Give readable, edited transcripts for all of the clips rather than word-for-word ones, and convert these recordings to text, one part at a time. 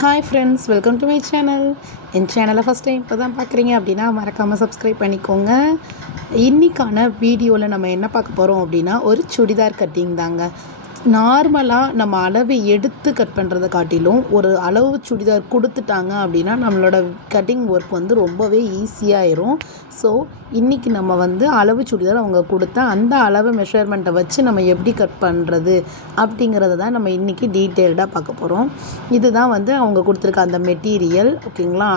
Hi friends, welcome to my channel. என் சேனலை first time இப்போ தான் பார்க்குறீங்க அப்படின்னா மறக்காமல் சப்ஸ்கிரைப் பண்ணிக்கோங்க. இன்றைக்கான வீடியோவில் நம்ம என்ன பார்க்க போகிறோம் அப்படின்னா ஒரு சுடிதார் கட்டிங் தாங்க. நார்மலாக நம்ம அளவு எடுத்து கட் பண்ணுறதை காட்டிலும் ஒரு அளவு சுடிதார் கொடுத்துட்டாங்க அப்படின்னா நம்மளோட கட்டிங் ஒர்க் வந்து ரொம்பவே ஈஸியாகிடும். ஸோ இன்றைக்கி நம்ம வந்து அளவு சுடிதார் அவங்க கொடுத்தா அந்த அளவு மெஷர்மெண்ட்டை வச்சு நம்ம எப்படி கட் பண்ணுறது அப்படிங்கிறத தான் நம்ம இன்றைக்கி டீட்டெயில்டாக பார்க்க போகிறோம். இதுதான் வந்து அவங்க கொடுத்துருக்க அந்த மெட்டீரியல், ஓகேங்களா.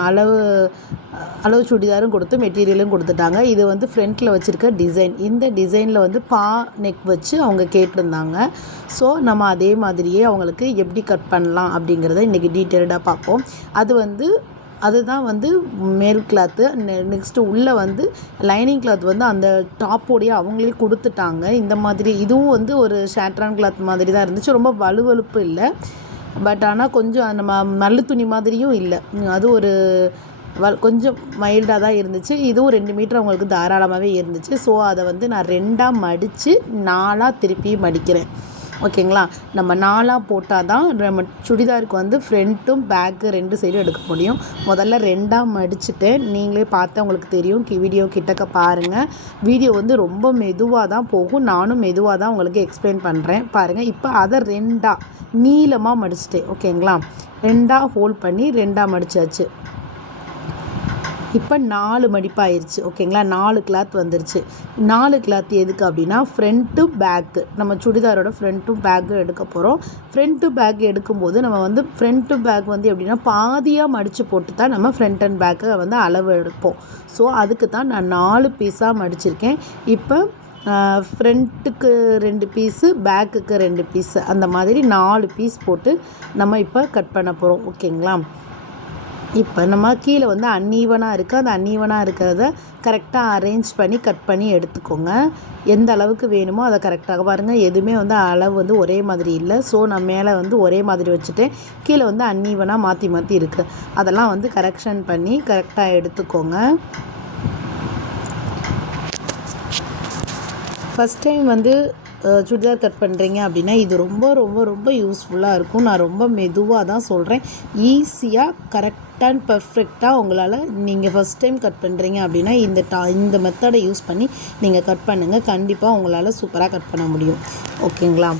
அளவு சுடிதாரும் கொடுத்து மெட்டீரியலும் கொடுத்துட்டாங்க. இது வந்து ஃப்ரண்ட்டில் வச்சுருக்க டிசைன். இந்த டிசைனில் வந்து நெக் வச்சு அவங்க கேட்டிருந்தாங்க. ஸோ நம்ம அதே மாதிரியே அவங்களுக்கு எப்படி கட் பண்ணலாம் அப்படிங்கிறத இன்றைக்கி டீட்டெயில்டாக பார்ப்போம். அதுதான் வந்து மேல் கிளாத்து. நெக்ஸ்ட்டு உள்ளே வந்து லைனிங் கிளாத் வந்து அந்த டாப்போடையே அவங்களே கொடுத்துட்டாங்க. இந்த மாதிரி இதுவும் வந்து ஒரு ஷேட்ரான் கிளாத் மாதிரி தான் இருந்துச்சு. ரொம்ப வலுவலுப்பு இல்லை, பட் ஆனால் கொஞ்சம் நம்ம மல்லு துணி மாதிரியும் இல்லை. அது ஒரு கொஞ்சம் மைல்டாக தான் இருந்துச்சு. இதுவும் 2 மீட்டர் அவங்களுக்கு தாராளமாகவே இருந்துச்சு. ஸோ அதை வந்து நான் 2ஆக மடித்து 4ஆக திருப்பி மடிக்கிறேன், ஓகேங்களா. நம்ம 4ஆக போட்டால் தான் நம்ம சுடிதாருக்கு வந்து ஃப்ரண்ட்டும் பேக்கு 2 சைடும் எடுக்க முடியும். முதல்ல 2ஆக மடிச்சுட்டு நீங்களே பார்த்து உங்களுக்கு தெரியும். வீடியோ கிட்டக்க பாருங்கள். வீடியோ வந்து ரொம்ப மெதுவாக தான் போகும். நானும் மெதுவாக தான் உங்களுக்கு எக்ஸ்பிளைன் பண்ணுறேன், பாருங்கள். இப்போ அதை 2ஆக நீளமாக மடிச்சிட்டேன், ஓகேங்களா. 2ஆக ஹோல்ட் பண்ணி 2ஆக மடித்தாச்சு. இப்போ 4 மடிப்பாயிருச்சு, ஓகேங்களா. 4 கிளாத் வந்துருச்சு. 4 கிளாத் எதுக்கு அப்படின்னா ஃப்ரண்ட்டு பேக்கு, நம்ம சுடிதாரோட ஃப்ரண்ட்டும் பேக்கு எடுக்க போகிறோம். ஃப்ரண்ட்டு பேக் எடுக்கும்போது நம்ம வந்து ஃப்ரண்ட்டு பேக் வந்து எப்படின்னா பாதியாக மடித்து போட்டு தான் நம்ம ஃப்ரண்ட் அண்ட் பேக்கை வந்து அளவு எடுப்போம். ஸோ அதுக்கு தான் நான் 4 பீஸாக மடிச்சிருக்கேன். இப்போ ஃப்ரண்ட்டுக்கு 2 பீஸு, பேக்குக்கு 2 பீஸு, அந்த மாதிரி 4 பீஸ் போட்டு நம்ம இப்போ கட் பண்ண போகிறோம், ஓகேங்களா. இப்போ நம்ம கீழே வந்து அன்ஈவனாக இருக்குது. அந்த அன்ஈவனாக இருக்கிறத கரெக்டாக அரேஞ்ச் பண்ணி கட் பண்ணி எடுத்துக்கோங்க. எந்த அளவுக்கு வேணுமோ அதை கரெக்டாக பாருங்கள். எதுவுமே வந்து அளவு வந்து ஒரே மாதிரி இல்லை. ஸோ நான் மேலே வந்து ஒரே மாதிரி வச்சுட்டேன், கீழே வந்து அன்ஈவனாக மாற்றி மாற்றி இருக்குது. அதெல்லாம் வந்து கரெக்ஷன் பண்ணி கரெக்டாக எடுத்துக்கோங்க. ஃபஸ்ட் டைம் வந்து சுடிதார் கட் பண்ணுறீங்க அப்படின்னா இது ரொம்ப ரொம்ப ரொம்ப யூஸ்ஃபுல்லாக இருக்கும். நான் ரொம்ப மெதுவாக தான் சொல்கிறேன். ஈஸியாக கரெக்டாக அண்ட் பர்ஃபெக்டாக உங்களால் நீங்கள் ஃபஸ்ட் டைம் கட் பண்ணுறீங்க அப்படின்னா இந்த மெத்தடை யூஸ் பண்ணி நீங்கள் கட் பண்ணுங்கள். கண்டிப்பாக உங்களால் சூப்பராக கட் பண்ண முடியும், ஓகேங்களா.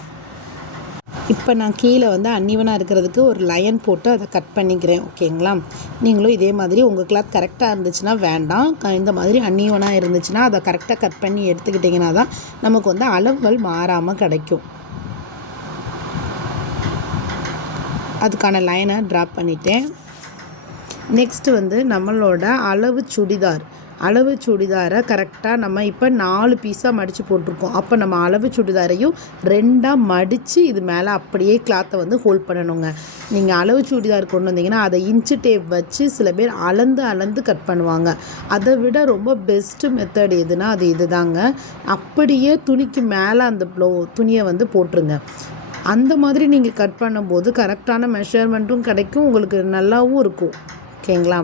இப்போ நான் கீழே வந்து அன்ஈவனாக இருக்கிறதுக்கு ஒரு லைன் போட்டு அதை கட் பண்ணிக்கிறேன், ஓகேங்களா. நீங்களும் இதே மாதிரி உங்கள் கிளாத் கரெக்டாக இருந்துச்சுன்னா வேண்டாம், இந்த மாதிரி அன்ஈவனாக இருந்துச்சுன்னா அதை கரெக்டாக கட் பண்ணி எடுத்துக்கிட்டிங்கன்னா தான் நமக்கு வந்து அளவுகள் மாறாமல் கிடைக்கும். அதுக்கான லைனை ட்ராப் பண்ணிட்டேன். நெக்ஸ்ட்டு வந்து நம்மளோட அளவு சுடிதாரை கரெக்டாக நம்ம இப்போ 4 பீஸாக மடித்து போட்டிருக்கோம். அப்போ நம்ம அளவு சுடிதாரையும் 2ஆக மடித்து இது மேலே அப்படியே கிளாத்தை வந்து ஹோல்ட் பண்ணணுங்க. நீங்கள் அளவு சுடிதார் கொண்டு வந்தீங்கன்னா அதை இன்ச்சு டேப் வச்சு சில பேர் அளந்து கட் பண்ணுவாங்க. அதை விட ரொம்ப பெஸ்ட்டு மெத்தட் எதுனா அது இதுதாங்க. அப்படியே துணிக்கு மேலே அந்த துணியை வந்து போட்டுருங்க. அந்த மாதிரி நீங்கள் கட் பண்ணும்போது கரெக்டான மெஷர்மெண்ட்டும் கிடைக்கும், உங்களுக்கு நல்லாவும் இருக்கும், ஓகேங்களா.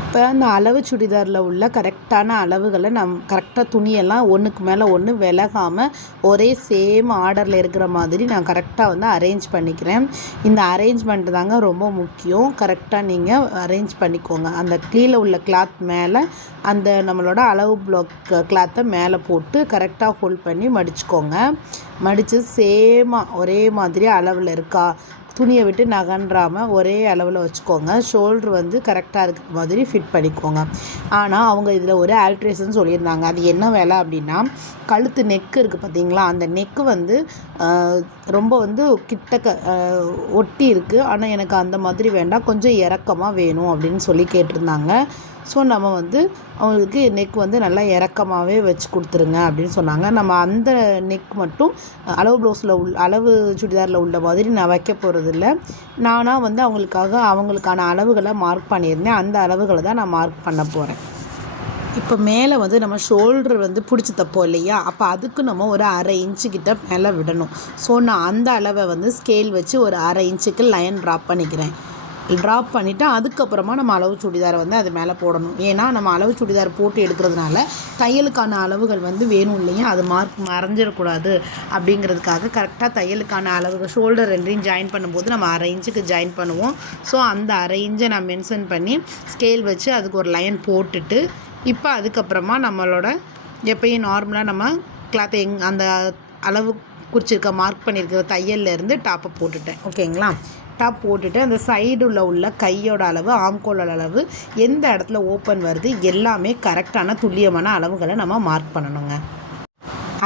இப்போ அந்த அளவு சுடிதாரில் உள்ள கரெக்டான அளவுகளை கரெக்டாக துணியெல்லாம் ஒன்றுக்கு மேலே ஒன்று விலகாமல் ஒரே சேம் ஆர்டரில் இருக்கிற மாதிரி நான் கரெக்டாக வந்து அரேஞ்ச் பண்ணிக்கிறேன். இந்த அரேஞ்ச்மெண்ட் தாங்க ரொம்ப முக்கியம். கரெக்டாக நீங்கள் அரேஞ்ச் பண்ணிக்கோங்க. அந்த கீழே உள்ள கிளாத் மேலே அந்த நம்மளோட அளவு கிளாத்தை மேலே போட்டு கரெக்டாக ஹோல்ட் பண்ணி மடிச்சுக்கோங்க. மடித்து சேமாக ஒரே மாதிரி அளவில் இருக்கா, துணியை விட்டு நகன்றாமல் ஒரே அளவில் வச்சுக்கோங்க. ஷோல்ட்ரு வந்து கரெக்டாக இருக்கிற மாதிரி ஃபிட் பண்ணிக்கோங்க. ஆனால் அவங்க இதில் ஒரு ஆல்ட்ரேஷன் சொல்லியிருந்தாங்க. அது என்ன வேலை அப்படின்னா, கழுத்து நெக்கு இருக்குது பார்த்தீங்களா, அந்த நெக்கு வந்து ரொம்ப வந்து கிட்டக்க ஒட்டி இருக்குது. ஆனால் எனக்கு அந்த மாதிரி வேண்டாம், கொஞ்சம் இறக்கமாக வேணும் அப்படின்னு சொல்லி கேட்டிருந்தாங்க. ஸோ நம்ம வந்து அவங்களுக்கு நெக் வந்து நல்லா இறக்கமாகவே வச்சு கொடுத்துருங்க அப்படின்னு சொன்னாங்க. நம்ம அந்த நெக் மட்டும் அளவு சுடிதாரில் உள்ள மாதிரி நான் வைக்க போகிறதில்ல. நானாக வந்து அவங்களுக்கான அளவுகளை மார்க் பண்ணியிருந்தேன். அந்த அளவுகளை தான் நான் மார்க் பண்ண போகிறேன். இப்போ மேலே வந்து நம்ம ஷோல்டர் வந்து பிடிச்சி தப்போம் இல்லையா, அப்போ அதுக்கு நம்ம ஒரு 1/2 இன்ச்சு கிட்ட மேலே விடணும். ஸோ நான் அந்த அளவை வந்து ஸ்கேல் வச்சு ஒரு 1/2 இன்ச்சுக்கு லைன் ட்ராப் பண்ணிக்கிறேன். ட்ராப் பண்ணிவிட்டு அதுக்கப்புறமா நம்ம அளவு சுடிதாரை வந்து அது மேலே போடணும். ஏன்னா நம்ம அளவு சுடிதார் போட்டு எடுக்கிறதுனால தையலுக்கான அளவுகள் வந்து வேணும் இல்லையா, அது மார்க் மறைஞ்சிடக்கூடாது அப்படிங்கிறதுக்காக கரெக்டாக தையலுக்கான அளவுகள் ஷோல்டர் ரெண்டையும் ஜாயின் பண்ணும்போது நம்ம 1/2 இன்ச்சுக்கு ஜாயின் பண்ணுவோம். ஸோ அந்த 1/2 இன்ச்சை நான் மென்ஷன் பண்ணி ஸ்கேல் வச்சு அதுக்கு ஒரு லைன் போட்டுட்டு இப்போ அதுக்கப்புறமா நம்மளோட எப்பயும் நார்மலாக நம்ம கிளாத்தை அந்த அளவு குறிச்சிருக்க மார்க் பண்ணியிருக்கிற தையல்லேருந்து டாப்பை போட்டுட்டேன். ஓகேங்களா, டாப் போட்டுட்டு அந்த சைடில் உள்ள கையோட அளவு, ஆம்கோலோட அளவு, எந்த இடத்துல ஓப்பன் வருது எல்லாமே கரெக்டான துல்லியமான அளவுகளை நம்ம மார்க் பண்ணணுங்க.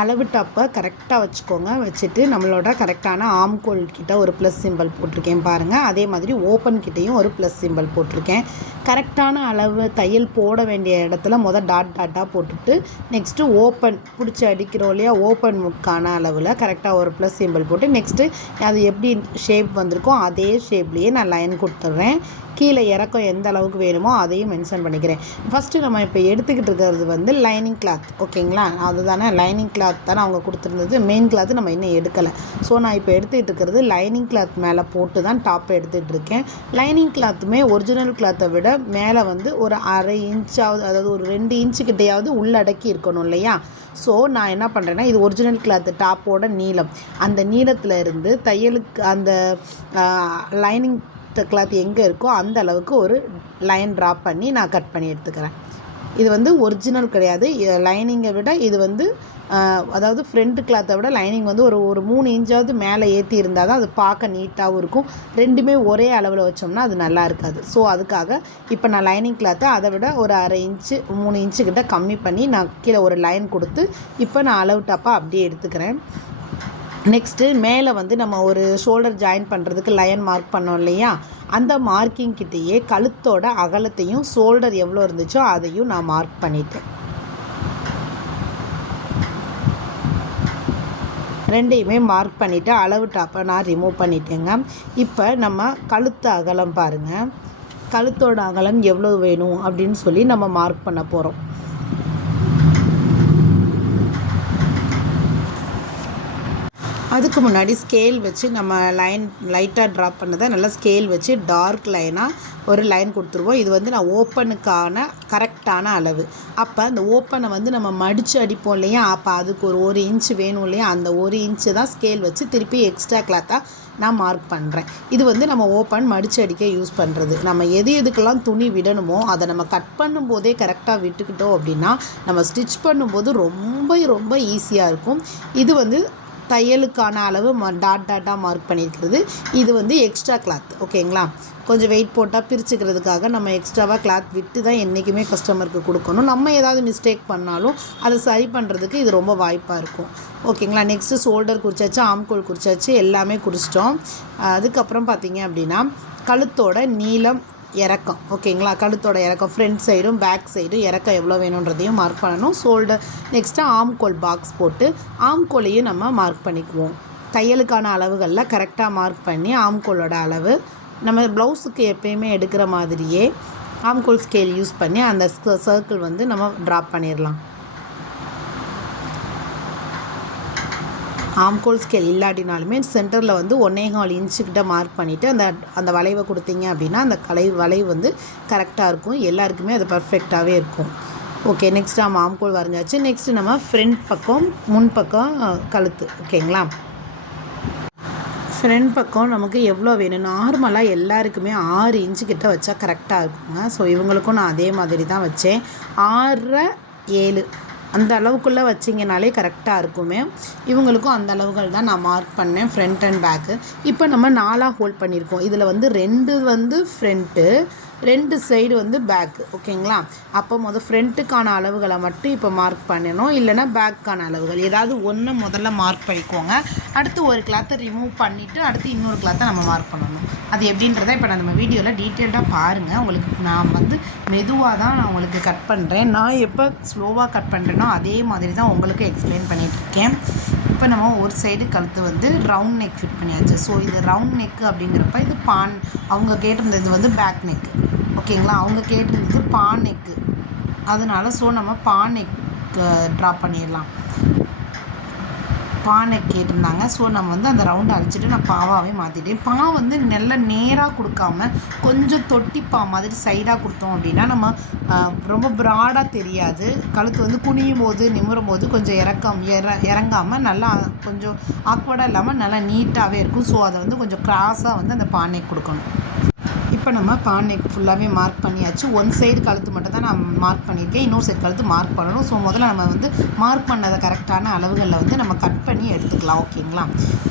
அளவு டாப்பை கரெக்டாக வச்சுக்கோங்க. வச்சுட்டு நம்மளோட கரெக்டான ஆம்கோல் கிட்ட ஒரு ப்ளஸ் சிம்பிள் போட்டிருக்கேன் பாருங்கள். அதே மாதிரி ஓப்பன் கிட்டேயும் ஒரு ப்ளஸ் சிம்பிள் போட்டிருக்கேன். கரெக்டான அளவு தையல் போட வேண்டிய இடத்துல டாட்டாக போட்டுட்டு நெக்ஸ்ட்டு ஓப்பன் பிடிச்சி அடிக்கிறோம் இல்லையா, ஓப்பனுக்கான அளவில் கரெக்டாக ஒரு ப்ளஸ் சிம்பிள் போட்டு நெக்ஸ்ட்டு அது எப்படி ஷேப் வந்திருக்கோ அதே ஷேப்லேயே நான் லைன் கொடுத்துட்றேன். கீழே இறக்கம் எந்த அளவுக்கு வேணுமோ அதையும் மென்ஷன் பண்ணிக்கிறேன். ஃபஸ்ட்டு நம்ம இப்போ எடுத்துக்கிட்டு இருக்கிறது வந்து லைனிங் கிளாத். ஓகேங்களா, அதுதானே லைனிங் கிளாத் தானே அவங்க கொடுத்துருந்தது. மெயின் கிளாத்து நம்ம இன்னும் எடுக்கலை. ஸோ நான் இப்போ எடுத்துகிட்டு இருக்கிறது லைனிங் கிளாத் மேலே போட்டு தான் டாப்பை எடுத்துகிட்டு இருக்கேன். லைனிங் கிளாத்துமே ஒரிஜினல் கிளாத்தை விட மேலே வந்து ஒரு 1/2 இன்ச்சாவது, அதாவது ஒரு 2 இன்ச்சுக்கிட்டையாவது உள்ளடக்கி இருக்கணும் இல்லையா. ஸோ நான் என்ன பண்ணுறேன்னா, இது ஒரிஜினல் கிளாத்து டாப்போட நீளம், அந்த நீளத்தில் இருந்து தையலுக்கு அந்த லைனிங் கிளாத் எங்கே இருக்கோ அந்த அளவுக்கு ஒரு லைன் ட்ராப் பண்ணி நான் கட் பண்ணி எடுத்துக்கிறேன். இது வந்து ஒரிஜினல் கிடையாது, லைனிங்கை விட இது வந்து அதாவது ஃப்ரண்ட் கிளாத்தை விட லைனிங் வந்து ஒரு 3 இன்ச்சாவது மேலே ஏற்றி இருந்தால் தான் அது பார்க்க நீட்டாகவும் இருக்கும். ரெண்டுமே ஒரே அளவில் வச்சோம்னா அது நல்லா இருக்காது. ஸோ அதுக்காக இப்போ நான் லைனிங் கிளாத்தை அதை விட ஒரு 1/2 இன்ச்சு 3 இன்ச்சுக்கிட்ட கம்மி பண்ணி நான் கீழே ஒரு லைன் கொடுத்து இப்போ நான் அளவு டாப்பாக அப்படியே எடுத்துக்கிறேன். நெக்ஸ்ட்டு மேலே வந்து நம்ம ஒரு ஷோல்டர் ஜாயின் பண்ணுறதுக்கு லைன் மார்க் பண்ணோம் இல்லையா, அந்த மார்க்கிங் கிட்டேயே கழுத்தோட அகலத்தையும் ஷோல்டர் எவ்வளோ இருந்துச்சோ அதையும் நான் மார்க் பண்ணிட்டேன். ரெண்டையுமே மார்க் பண்ணிவிட்டு அளவு டாப்பை நான் ரிமூவ் பண்ணிட்டேங்க. இப்போ நம்ம கழுத்து அகலம் பாருங்கள், கழுத்தோட அகலம் எவ்வளோ வேணும் அப்படின்னு சொல்லி நம்ம மார்க் பண்ண போகிறோம். அதுக்கு முன்னாடி ஸ்கேல் வச்சு நம்ம லைட்டாக ட்ராப் பண்ணதை நல்லா ஸ்கேல் வச்சு டார்க் லைனாக ஒரு லைன் கொடுத்துருவோம். இது வந்து நான் ஓப்பனுக்கான கரெக்டான அளவு. அப்போ அந்த ஓப்பனை வந்து நம்ம மடித்து அடிப்போம் இல்லையா, அப்போ அதுக்கு ஒரு இன்ச்சு வேணும் இல்லையா, அந்த 1 இன்ச்சு தான் ஸ்கேல் வச்சு திருப்பி எக்ஸ்ட்ரா கிளாத்தாக நான் மார்க் பண்ணுறேன். இது வந்து நம்ம ஓப்பன் மடித்து அடிக்க யூஸ் பண்ணுறது. நம்ம எதுக்கெல்லாம் துணி விடணுமோ அதை நம்ம கட் பண்ணும்போதே கரெக்டாக விட்டுக்கிட்டோம் அப்படின்னா நம்ம ஸ்டிச் பண்ணும்போது ரொம்ப ஈஸியாக இருக்கும். இது வந்து தையலுக்கான அளவு டாட்டாக மார்க் பண்ணியிருக்கிறது. இது வந்து எக்ஸ்ட்ரா கிளாத். ஓகேங்களா, கொஞ்சம் வெயிட் போட்டால் பிரிச்சுக்கிறதுக்காக நம்ம எக்ஸ்ட்ராவாக கிளாத் விட்டு தான் என்றைக்குமே கஸ்டமருக்கு கொடுக்கணும். நம்ம ஏதாவது மிஸ்டேக் பண்ணாலும் அதை சரி பண்ணுறதுக்கு இது ரொம்ப வாய்ப்பாக இருக்கும். ஓகேங்களா, நெக்ஸ்ட்டு ஷோல்டர் குறிச்சாச்சு, ஆம்கோல் குறிச்சாச்சு, எல்லாமே குறிச்சிட்டோம். அதுக்கப்புறம் பார்த்திங்க அப்படின்னா கழுத்தோட நீளம், இறக்கம். ஓகேங்களா, கழுத்தோட இறக்கம் ஃப்ரண்ட் சைடும் பேக் சைடும் இறக்கம் எவ்வளோ வேணுன்றதையும் மார்க் பண்ணணும். ஷோல்டர் நெக்ஸ்ட்டு ஆம்கோல் பாக்ஸ் போட்டு ஆம்கோலையும் நம்ம மார்க் பண்ணிக்குவோம். தையலுக்கான அளவுகளில் கரெக்டாக மார்க் பண்ணி ஆம்கோலோட அளவு நம்ம ப்ளவுஸுக்கு எப்பயுமே எடுக்கிற மாதிரியே ஆம்கோல் ஸ்கேல் யூஸ் பண்ணி அந்த சர்க்கிள் வந்து நம்ம ட்ராப் பண்ணிடலாம். ஆம்கோல் ஸ்கேல் இல்லாட்டினாலுமே சென்டரில் வந்து 1.25 இன்ச்சுக்கிட்ட மார்க் பண்ணிவிட்டு அந்த வளைவை கொடுத்தீங்க அப்படின்னா அந்த வளைவு வந்து கரெக்டாக இருக்கும். எல்லாருக்குமே அது பர்ஃபெக்டாகவே இருக்கும். ஓகே, நெக்ஸ்ட் நம்ம ஆம்கோல் வரைஞ்சாச்சு. நெக்ஸ்ட்டு நம்ம ஃப்ரண்ட் பக்கம் முன்பக்கம் கழுத்து. ஓகேங்களா, ஃப்ரண்ட் பக்கம் நமக்கு எவ்வளோ வேணும், நார்மலாக எல்லாருக்குமே 6 இன்ச்சுக்கிட்ட வச்சா கரெக்டாக இருக்குங்க. ஸோ இவங்களுக்கும் நான் அதே மாதிரி தான் வச்சேன். 6.7 அந்த அளவுக்குள்ளே வச்சிங்கனாலே கரெக்டாக இருக்குமே. இவங்களுக்கும் அந்த அளவுகள் தான் நான் மார்க் பண்ணேன் ஃப்ரண்ட் அண்ட் பேக்கு. இப்போ நம்ம 4ஆக ஹோல்ட் பண்ணியிருக்கோம். இதில் வந்து 2 வந்து ஃப்ரண்ட்டு, 2 சைடு வந்து பேக்கு. ஓகேங்களா, அப்போ ஃப்ரண்ட்டுக்கான அளவுகளை மட்டும் இப்போ மார்க் பண்ணணும், இல்லைனா பேக்குக்கான அளவுகள் ஏதாவது ஒன்று முதல்ல மார்க் பண்ணிக்கோங்க. அடுத்து ஒரு கிளாத்தை ரிமூவ் பண்ணிவிட்டு அடுத்து இன்னொரு கிளாத்தை நம்ம மார்க் பண்ணணும். அது எப்படின்றத இப்போ நம்ம வீடியோவில் டீட்டெயில்டாக பாருங்கள். உங்களுக்கு நான் வந்து மெதுவாக தான் நான் உங்களுக்கு கட் பண்ணுறேன். நான் எப்போ ஸ்லோவாக கட் பண்ணுறேனோ அதே மாதிரி தான் உங்களுக்கு எக்ஸ்பிளைன் பண்ணிகிட்ருக்கேன். இப்போ நம்ம ஒரு சைடு கழுத்து வந்து ரவுண்ட் நெக் ஃபிட் பண்ணியாச்சு. ஸோ இது ரவுண்ட் நெக்கு அப்படிங்கிறப்ப இது அவங்க கேட்டிருந்தது வந்து பேக் நெக்கு. ஓகேங்களா, அவங்க கேட்டிருந்தது பான் நெக்கு. அதனால ஸோ நம்ம பான் நெக் ட்ரா பண்ணிடலாம். பானை கேட்டிருந்தாங்க. ஸோ நம்ம வந்து அந்த ரவுண்டை அழிச்சிட்டு நான் பாவாகவே மாற்றிட்டேன். பா வந்து நல்ல நேராக கொடுக்காம கொஞ்சம் தொட்டிப்பா மாதிரி சைடாக கொடுத்தோம் அப்படின்னா நம்ம ரொம்ப ப்ராடாக தெரியாது. கழுத்து வந்து குனியும் போது நிமிரும் போது கொஞ்சம் இறங்காமல் நல்லா கொஞ்சம் ஆக்வர்டாக இல்லாமல் நல்லா நீட்டாகவே இருக்கும். ஸோ அதை வந்து கொஞ்சம் கிராஸாக வந்து அந்த பானை கொடுக்கணும். இப்போ நம்ம பானைக்கு ஃபுல்லாகவே மார்க் பண்ணியாச்சு. ஒன் சைடு கழுத்து மட்டும் தான் நான் மார்க் பண்ணியிருக்கேன், இன்னொரு சைடு கழுத்து மார்க் பண்ணணும். ஸோ முதல்ல நம்ம வந்து மார்க் பண்ணதை கரெக்டான அளவுகளில் வந்து நம்ம கட் பண்ணி எடுத்துக்கலாம். ஓகேங்களா?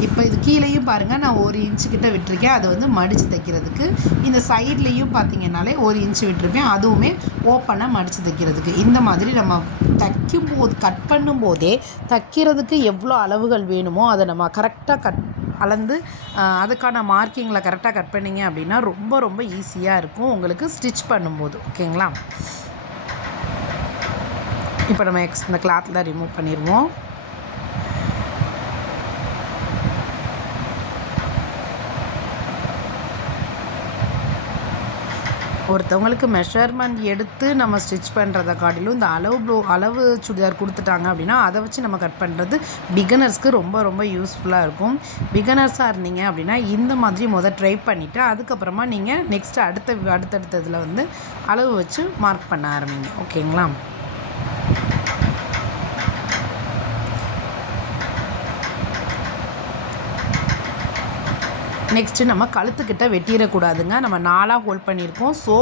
இப்போ இது கீழேயும் பாருங்கள், நான் 1 இன்ச்சு கிட்ட விட்டுருக்கேன். அது வந்து மடித்து தைக்கிறதுக்கு. இந்த சைட்லேயும் பார்த்தீங்கன்னாலே 1 இன்ச்சு விட்டுருப்பேன், அதுவுமே ஓப்பனாக மடித்து தைக்கிறதுக்கு. இந்த மாதிரி நம்ம தைக்கும் போது கட் பண்ணும்போதே தைக்கிறதுக்கு எவ்வளோ அளவுகள் வேணுமோ அதை நம்ம கரெக்டாக அளந்து அதுக்கான மார்க்கிங்கில் கரெக்டாக கட் பண்ணிங்க அப்படின்னா ரொம்ப ரொம்ப ஈஸியாக இருக்கும் உங்களுக்கு ஸ்டிச் பண்ணும்போது. ஓகேங்களா? இப்போ நம்ம இந்த கிளாத்தில் ரிமூவ் பண்ணிடுவோம். ஒருத்தவங்களுக்கு மெஷர்மெண்ட் எடுத்து நம்ம ஸ்டிச் பண்ணுறதை காட்டிலும் இந்த அளவு சுடிதார் கொடுத்துட்டாங்க அப்படின்னா அதை வச்சு நம்ம கட் பண்ணுறது பிகினர்ஸ்க்கு ரொம்ப ரொம்ப யூஸ்ஃபுல்லாக இருக்கும். பிகினர்ஸாக இருந்தீங்க அப்படின்னா இந்த மாதிரி ட்ரை பண்ணிவிட்டு அதுக்கப்புறமா நீங்கள் நெக்ஸ்ட்டு அடுத்தடுத்ததில் வந்து அளவு வச்சு மார்க் பண்ண ஆரம்பிங்க. ஓகேங்களா? நெக்ஸ்ட்டு நம்ம கழுத்துக்கிட்ட வெட்டிடக்கூடாதுங்க. நம்ம 4ஆக ஹோல்ட் பண்ணியிருக்கோம். ஸோ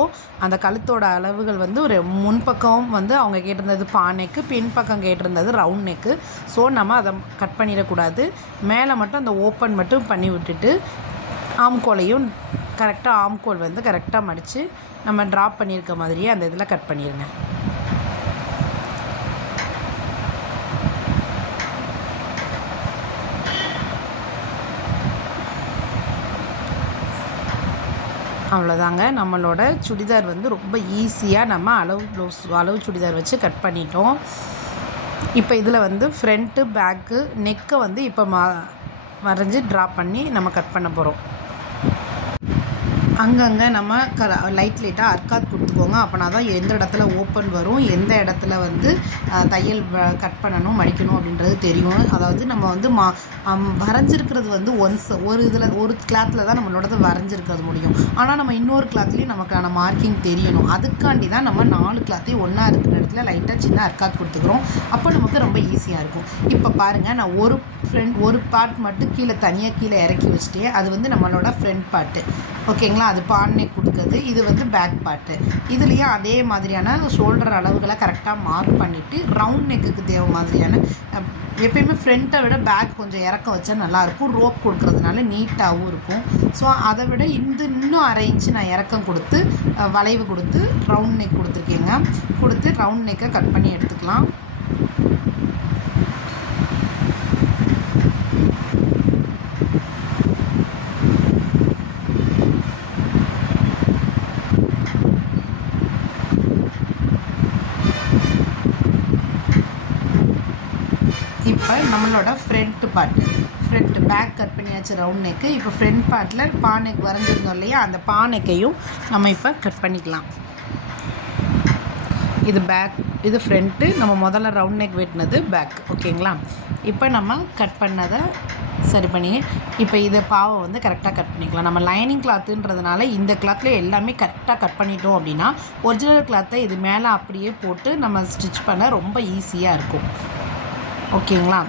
அந்த கழுத்தோட அளவுகள் வந்து ஒரு முன்பக்கம் வந்து அவங்க கேட்டிருந்தது பானைக்கு, பின்பக்கம் கேட்டிருந்தது ரவுண்ட் நெக்கு. ஸோ நம்ம அதை கட் பண்ணிடக்கூடாது. மேலே மட்டும் அந்த ஓப்பன் மட்டும் பண்ணி விட்டுட்டு ஆம்கோலையும் கரெக்டாக ஆம்கோல் வந்து கரெக்டாக மடித்து நம்ம ட்ராப் பண்ணியிருக்க மாதிரியே அந்த இதில் கட் பண்ணிடுங்க. அவ்வளோதாங்க, நம்மளோட சுடிதார் வந்து ரொம்ப ஈஸியாக நம்ம அளவு சுடிதார் வச்சு கட் பண்ணிட்டோம். இப்போ இதில் வந்து ஃப்ரண்ட்டு பேக்கு நெக்கை வந்து இப்போ வரைஞ்சி ட்ரா பண்ணி நம்ம கட் பண்ண போகிறோம். அங்கங்கே நம்ம லைட்டாக அர்க்காத் கொடுத்துக்கோங்க. அப்போனா தான் எந்த இடத்துல ஓப்பன் வரும், எந்த இடத்துல வந்து தையல் கட் பண்ணணும் மடிக்கணும் அப்படின்றது தெரியும். அதாவது நம்ம வந்து வரைஞ்சிருக்கிறது வந்து ஒரு கிளாத்தில் தான் நம்மளோடது வரைஞ்சிருக்கிறது முடியும். ஆனால் நம்ம இன்னொரு கிளாத்லேயும் நமக்கான மார்க்கிங் தெரியணும். அதுக்காண்டி தான் நம்ம 4 கிளாத்தையும் ஒன்றா இருக்கிற இடத்துல லைட்டாக சின்ன அர்க்காத் கொடுத்துக்கிறோம். அப்போ நமக்கு ரொம்ப ஈஸியாக இருக்கும். இப்போ பாருங்கள், நான் ஒரு பார்ட் மட்டும் தனியாக இறக்கி வச்சுட்டேன். அது வந்து நம்மளோட ஃப்ரண்ட் பார்ட்டு. ஓகேங்களா? அது பானை கொடுக்குறது. இது வந்து பேக் பார்ட்டு. இதுலேயும் அதே மாதிரியான ஷோல்டர் அளவுகளை கரெக்டாக மார்க் பண்ணிவிட்டு ரவுண்ட் நெக்குக்கு தேவை மாதிரியான எப்பயுமே ஃப்ரண்ட்டை விட பேக் கொஞ்சம் இறக்க வச்சா நல்லாயிருக்கும். ரோப் கொடுக்குறதுனால நீட்டாகவும் இருக்கும். ஸோ அதை விட இன்னும் 1/2 இன்ச்சு நான் இறக்கம் கொடுத்து வளைவு கொடுத்து ரவுண்ட் நெக் கொடுத்துருக்கேங்க. கொடுத்து ரவுண்ட் நெக்கை கட் பண்ணி எடுத்துக்கலாம். இப்போ நம்மளோட ஃப்ரண்ட் பேக் கட் பண்ணியாச்சு ரவுண்ட் நெக்கு. இப்போ ஃப்ரண்ட் பார்ட்டில் பானைக்கு வரைஞ்சிருந்தோம் இல்லையா, அந்த பானைக்கையும் நம்ம இப்போ கட் பண்ணிக்கலாம். இது பேக், இது ஃப்ரண்ட்டு. நம்ம முதல்ல ரவுண்ட் நெக் வெட்டினது பேக். ஓகேங்களா? இப்போ நம்ம கட் பண்ணதை சரி பண்ணி இப்போ இதை பாவை வந்து கரெக்டாக கட் பண்ணிக்கலாம். நம்ம லைனிங் கிளாத்துன்றதுனால இந்த கிளாத்தில் எல்லாமே கரெக்டாக கட் பண்ணிட்டோம் அப்படின்னா ஒரிஜினல் கிளாத்தை இது மேலே அப்படியே போட்டு நம்ம ஸ்டிச் பண்ண ரொம்ப ஈஸியாக இருக்கும். ஓகேங்களா?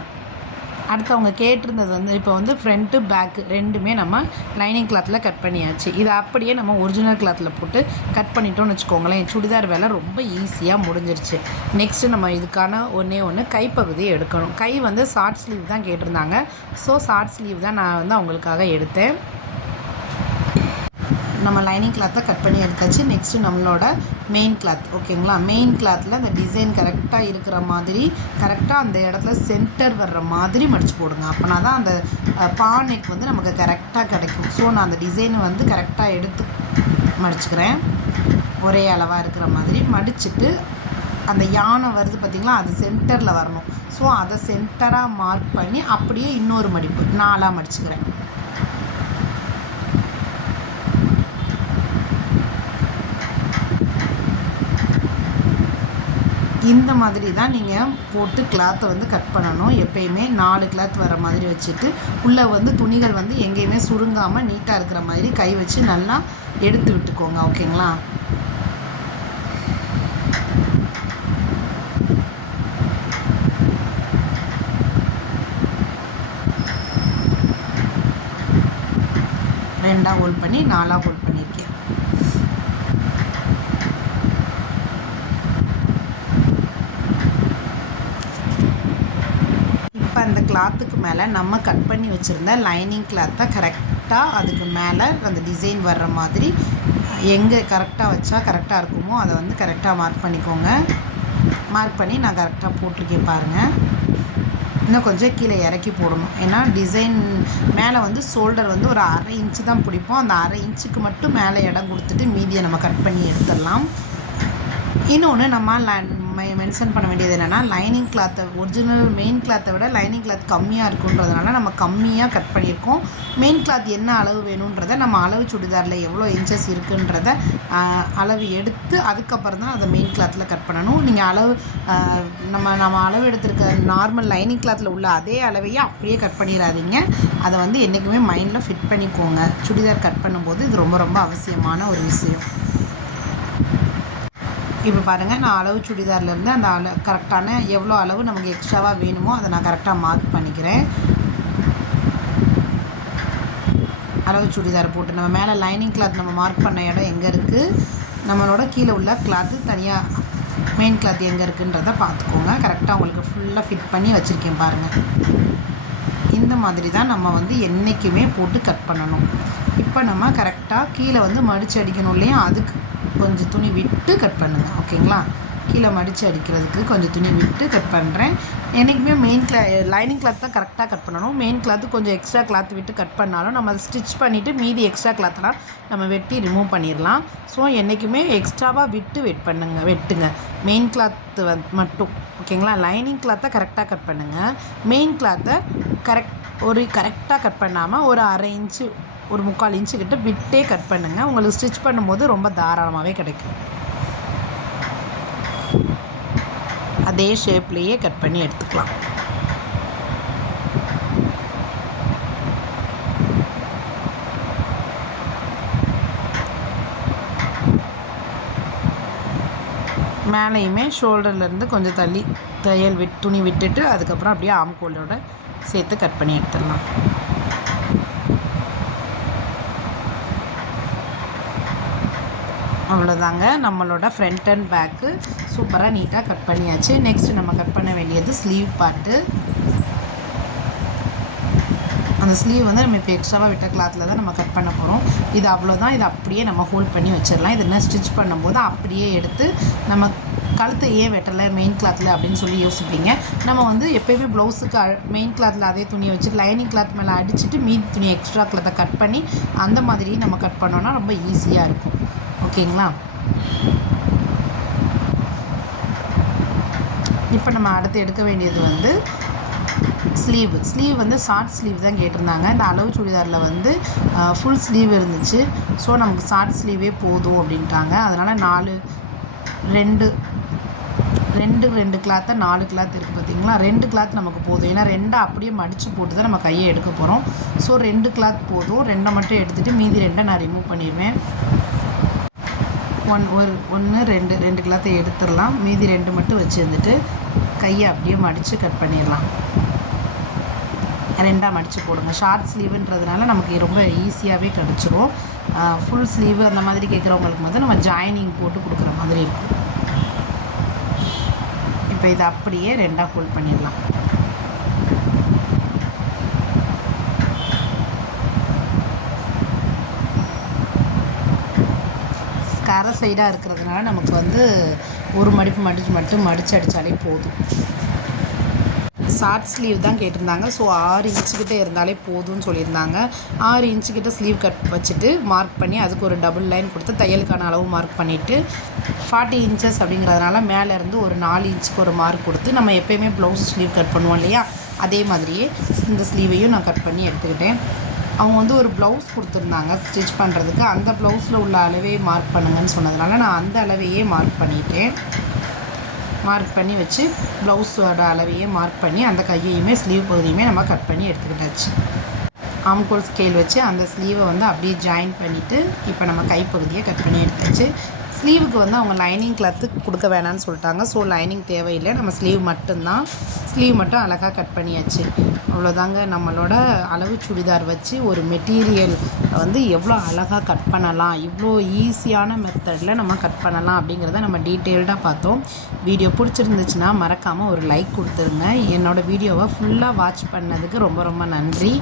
அடுத்தவங்க கேட்டிருந்தது வந்து இப்போ வந்து ஃப்ரண்ட்டு பேக்கு ரெண்டுமே நம்ம லைனிங் கிளாத்தில் கட் பண்ணியாச்சு. இதை அப்படியே நம்ம ஒரிஜினல் கிளாத்தில் போட்டு கட் பண்ணிட்டோம்னு வச்சுக்கோங்களேன், சுடிதார் வேலை ரொம்ப ஈஸியாக முடிஞ்சிருச்சு. நெக்ஸ்ட்டு நம்ம இதுக்கான ஒன்று கைப்பகுதியை எடுக்கணும். கை வந்து ஷார்ட் ஸ்லீவ் தான் கேட்டிருந்தாங்க. ஸோ ஷார்ட் ஸ்லீவ் தான் நான் வந்து அவங்களுக்காக எடுத்தேன். நம்ம லைனிங் கிளாத்தை கட் பண்ணி எடுத்தாச்சு. நெக்ஸ்ட்டு நம்மளோட மெயின் கிளாத். ஓகேங்களா? மெயின் கிளாத்தில் அந்த டிசைன் கரெக்டாக இருக்கிற மாதிரி கரெக்டாக அந்த இடத்துல சென்டர் வர்ற மாதிரி மடித்து போடுங்க. அப்போனா தான் அந்த பானைக்கு வந்து நமக்கு கரெக்டாக கிடைக்கும். ஸோ நான் அந்த டிசைனை வந்து கரெக்டாக எடுத்து மடிச்சுக்கிறேன். ஒரே அளவாக இருக்கிற மாதிரி மடிச்சுட்டு அந்த யானை வருது பார்த்திங்களா, அது சென்டரில் வரணும். ஸோ அதை சென்டராக மார்க் பண்ணி அப்படியே இன்னொரு மடிப்பு 4ஆக மடிச்சுக்கிறேன். இந்த மாதிரி தான் நீங்கள் போட்டு கிளாத்தை வந்து கட் பண்ணணும். எப்பயுமே 4 கிளாத் வர மாதிரி வச்சுட்டு உள்ளே வந்து துணிகள் வந்து எங்கேயுமே சுருங்காமல் நீட்டாக இருக்கிற மாதிரி கை வச்சு நல்லா எடுத்து விட்டுக்கோங்க. ஓகேங்களா? ரெண்டாக ஹோல்ட் பண்ணி 4ஆக ஹோல்ட் பண்ணியிருக்கேன். இப்போ அந்த கிளாத்துக்கு மேலே நம்ம கட் பண்ணி வச்சுருந்த லைனிங் கிளாத்தை கரெக்டாக அதுக்கு மேலே அந்த டிசைன் வர்ற மாதிரி எங்கே கரெக்டாக வச்சா கரெக்டாக இருக்குமோ அதை வந்து கரெக்டாக மார்க் பண்ணிக்கோங்க. மார்க் பண்ணி நான் கரெக்டாக போட்டிருக்கேன் பாருங்கள். இன்னும் கொஞ்சம் கீழே இறக்கி போடணும். ஏன்னா டிசைன் மேலே வந்து ஷோல்டர் வந்து ஒரு 1/2 இன்ச்சு தான் பிடிப்போம். அந்த 1/2 இன்ச்சுக்கு மட்டும் மேலே இடம் கொடுத்துட்டு மீதியை நம்ம கட் பண்ணி எடுத்துடலாம். இன்னொன்று நம்ம மென்ஷன் பண்ண வேண்டியது என்னென்னா, லைனிங் கிளாத்தை ஒரிஜினல் மெயின் கிளாத்தை விட லைனிங் கிளாத் கம்மியாக இருக்குன்றதுனால நம்ம கம்மியாக கட் பண்ணியிருக்கோம். மெயின் கிளாத் என்ன அளவு வேணுன்றதை நம்ம அளவு சுடிதாரில் எவ்வளோ இன்ச்சஸ் இருக்குன்றத அளவு எடுத்து அதுக்கப்புறம் தான் அதை மெயின் கிளாத்தில் கட் பண்ணணும். நீங்கள் அளவு நம்ம அளவு எடுத்துருக்க நார்மல் லைனிங் கிளாத்தில் உள்ள அதே அளவையே அப்படியே கட் பண்ணிடாதீங்க. அதை வந்து என்றைக்குமே மைண்டில் ஃபிட் பண்ணிக்கோங்க. சுடிதார் கட் பண்ணும்போது இது ரொம்ப ரொம்ப அவசியமான ஒரு விஷயம். இப்போ பாருங்கள், நான் அளவு சுடிதார்லேருந்து அந்த கரெக்டான எவ்வளோ அளவு நமக்கு எக்ஸ்ட்ராவாக வேணுமோ அதை நான் கரெக்டாக மார்க் பண்ணிக்கிறேன். அளவு சுடிதார் போட்டு நம்ம மேலே லைனிங் கிளாத் நம்ம மார்க் பண்ண இடம் எங்கே இருக்குது, நம்மளோட கீழே உள்ள கிளாத்து தனியாக மெயின் கிளாத் எங்கே இருக்குன்றதை பார்த்துக்கோங்க. கரெக்டாக உங்களுக்கு ஃபுல்லாக ஃபிட் பண்ணி வச்சுருக்கேன் பாருங்கள். இந்த மாதிரி தான் நம்ம வந்து என்றைக்குமே போட்டு கட் பண்ணணும். இப்போ நம்ம கரெக்டாக கீழே வந்து மடித்து அடிக்கணும் இல்லையா, அதுக்கு கொஞ்சம் துணி விட்டு கட் பண்ணுங்கள். ஓகேங்களா? கீழே மடித்து அடிக்கிறதுக்கு கொஞ்சம் துணி விட்டு கட் பண்ணுறேன். என்றைக்குமே லைனிங் கிளாத் தான் கரெக்டாக கட் பண்ணணும். மெயின் கிளாத்து கொஞ்சம் எக்ஸ்ட்ரா கிளாத் விட்டு கட் பண்ணாலும் நம்ம அதை ஸ்டிச் பண்ணிவிட்டு மீதி எக்ஸ்ட்ரா கிளாத்லாம் நம்ம வெட்டி ரிமூவ் பண்ணிடலாம். ஸோ என்றைக்குமே எக்ஸ்ட்ராவாக விட்டு வெட்டுங்க மெயின் கிளாத்து மட்டும். ஓகேங்களா? லைனிங் கிளாத்தை கரெக்டாக கட் பண்ணுங்கள். மெயின் கிளாத்தை கரெக்டாக கட் பண்ணாமல் ஒரு 1/2 இன்ச்சு ஒரு 3/4 இன்ச்சு கிட்ட விட்டே கட் பண்ணுங்கள். உங்களுக்கு ஸ்டிச் பண்ணும்போது ரொம்ப தாராளமாகவே கிடைக்கும். அதே ஷேப்லேயே கட் பண்ணி எடுத்துக்கலாம். மேலேயுமே ஷோல்டர்லேருந்து கொஞ்சம் தள்ளி துணி விட்டுட்டு அதுக்கப்புறம் அப்படியே ஆம்கோலோட சேர்த்து கட் பண்ணி எடுத்துடலாம். அவ்வளோதாங்க, நம்மளோட ஃப்ரண்ட் அண்ட் பேக்கு சூப்பராக நீட்டாக கட் பண்ணியாச்சு. நெக்ஸ்ட்டு நம்ம கட் பண்ண வேண்டியது ஸ்லீவ் பார்ட்டு. அந்த ஸ்லீவ் வந்து நம்ம இப்போ எக்ஸ்ட்ராவாக விட்ட கிளாத்தில் தான் நம்ம கட் பண்ண போகிறோம். இது அவ்வளோதான். இது அப்படியே நம்ம ஹோல்ட் பண்ணி வச்சிடலாம். இது என்ன ஸ்டிச் பண்ணும்போது அப்படியே எடுத்து நம்ம கழுத்தை ஏன் வெட்டலை மெயின் கிளாத்தில் அப்படின்னு சொல்லி யோசிப்பீங்க. நம்ம வந்து எப்போயுமே ப்ளவுஸுக்கு மெயின் கிளாத்தில் அதே துணியை வச்சுட்டு லைனிங் கிளாத் மேலே அடிச்சுட்டு மீதி துணி எக்ஸ்ட்ரா கிளாத்தை கட் பண்ணி அந்த மாதிரி நம்ம கட் பண்ணோன்னா ரொம்ப ஈஸியாக இருக்கும். ஓகேங்களா? இப்போ நம்ம அடுத்து எடுக்க வேண்டியது வந்து ஸ்லீவ் வந்து ஷார்ட் ஸ்லீவ் தான் கேட்டிருந்தாங்க. இந்த அளவு சுடிதாரில் வந்து ஃபுல் ஸ்லீவ் இருந்துச்சு. ஸோ நமக்கு ஷார்ட் ஸ்லீவே போதும் அப்படின்ட்டாங்க. அதனால் 2 கிளாத்தை 4 கிளாத் இருக்குது பார்த்தீங்களா, 2 கிளாத் நமக்கு போதும். ஏன்னா 2 அப்படியே மடித்து போட்டு தான் நம்ம கையை எடுக்க போகிறோம். ஸோ 2 கிளாத் போதும். 2 மட்டும் எடுத்துகிட்டு மீதி 2 நான் ரிமூவ் பண்ணிடுவேன். 2 கிளாத்தை எடுத்துடலாம். மீதி 2 மட்டும் வச்சுருந்துட்டு கையை அப்படியே மடித்து கட் பண்ணிடலாம். 2ஆக மடித்து போடுங்க. ஷார்ட் ஸ்லீவுன்றதுனால நமக்கு ரொம்ப ஈஸியாகவே கிடச்சிரும். ஃபுல் ஸ்லீவு அந்த மாதிரி கேட்குறவங்களுக்கு வந்து நம்ம ஜாயினிங் போட்டு கொடுக்குற மாதிரி இருக்கும். இப்போ இதை அப்படியே 2ஆக ஃபோல்ட் பண்ணிடலாம். கரை சைடாக இருக்கிறதுனால நமக்கு வந்து ஒரு மடிப்பு மடித்து அடித்தாலே போதும். ஷார்ட் ஸ்லீவ் தான் கேட்டிருந்தாங்க. ஸோ 6 இன்ச்சுக்கிட்ட இருந்தாலே போதும்னு சொல்லியிருந்தாங்க. 6 இன்ச்சுக்கிட்ட ஸ்லீவ் கட் வச்சுட்டு மார்க் பண்ணி அதுக்கு ஒரு டபுள் லைன் கொடுத்து தையலுக்கான அளவு மார்க் பண்ணிவிட்டு 40 இன்ச்சஸ் அப்படிங்கிறதுனால மேலேருந்து ஒரு 4 இன்ச்சுக்கு ஒரு மார்க் கொடுத்து நம்ம எப்போயுமே ப்ளவுஸ் ஸ்லீவ் கட் பண்ணுவோம் இல்லையா, அதே மாதிரியே இந்த ஸ்லீவையும் நான் கட் பண்ணி எடுத்துக்கிட்டேன். அவங்க வந்து ஒரு ப்ளவுஸ் கொடுத்துருந்தாங்க ஸ்டிச் பண்ணுறதுக்கு. அந்த ப்ளவுஸில் உள்ள அளவே மார்க் பண்ணுங்கன்னு சொன்னதுனால நான் அந்த அளவையே மார்க் பண்ணிட்டேன். மார்க் பண்ணி வச்சு ப்ளவுஸோட அளவையே மார்க் பண்ணி அந்த கையையுமே ஸ்லீவ் பகுதியுமே நம்ம கட் பண்ணி எடுத்துக்கிட்டாச்சு. ஆம்கோல் ஸ்கேல் வச்சு அந்த ஸ்லீவை வந்து அப்படியே ஜாயின் பண்ணிவிட்டு இப்போ நம்ம கைப்பகுதியை கட் பண்ணி எடுத்தாச்சு. ஸ்லீவுக்கு வந்து அவங்க லைனிங் கிளாத்து கொடுக்க வேணான்னு சொல்லிட்டாங்க. ஸோ லைனிங் தேவையில்லை, நம்ம ஸ்லீவ் மட்டும்தான். ஸ்லீவ் மட்டும் அழகாக கட் பண்ணியாச்சு. அவ்வளோதாங்க. நம்மளோட அளவு சுடிதார் வச்சு ஒரு மெட்டீரியல் வந்து எவ்வளோ அழகாக கட் பண்ணலாம், இவ்வளோ ஈஸியான மெத்தடில் நம்ம கட் பண்ணலாம் அப்படிங்கிறத நம்ம டீட்டெயில்டாக பார்த்தோம். வீடியோ பிடிச்சிருந்துச்சுன்னா மறக்காமல் ஒரு லைக் கொடுத்துருங்க. என்னோடய வீடியோவை ஃபுல்லாக வாட்ச் பண்ணதுக்கு ரொம்ப ரொம்ப நன்றி.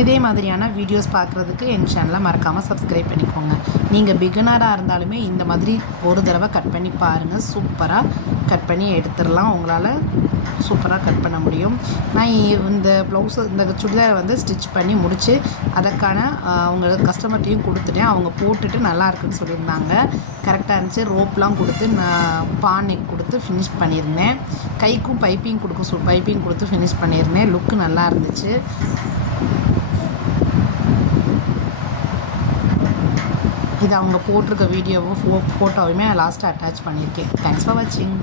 இதே மாதிரியான வீடியோஸ் பார்க்குறதுக்கு எங்கள் சேனலை மறக்காமல் சப்ஸ்கிரைப் பண்ணிக்கோங்க. நீங்கள் பிகினராக இருந்தாலுமே இந்த மாதிரி ஒரு தடவை கட் பண்ணி பாருங்கள். சூப்பராக கட் பண்ணி எடுத்துடலாம். உங்களால் சூப்பராக கட் பண்ண முடியும். நான் இந்த ப்ளவுஸை இந்த சுடிதாரை வந்து ஸ்டிச் பண்ணி முடித்து அதற்கான அவங்க கஸ்டமர்ட்டையும் கொடுத்துட்டேன். அவங்க போட்டுட்டு நல்லா இருக்குன்னு சொல்லியிருந்தாங்க. கரெக்டாக இருந்துச்சு. ரோப்லாம் கொடுத்து நான் பானைக்கு கொடுத்து ஃபினிஷ் பண்ணியிருந்தேன். கைக்கும் பைப்பிங் கொடுத்து ஃபினிஷ் பண்ணியிருந்தேன். லுக்கு நல்லா இருந்துச்சு. இது அவங்க போட்டிருக்க வீடியோவும் ஃபோட்டோவுமே லாஸ்ட்டாக அட்டாச் பண்ணியிருக்கேன். தேங்க்ஸ் ஃபார் வாட்சிங்.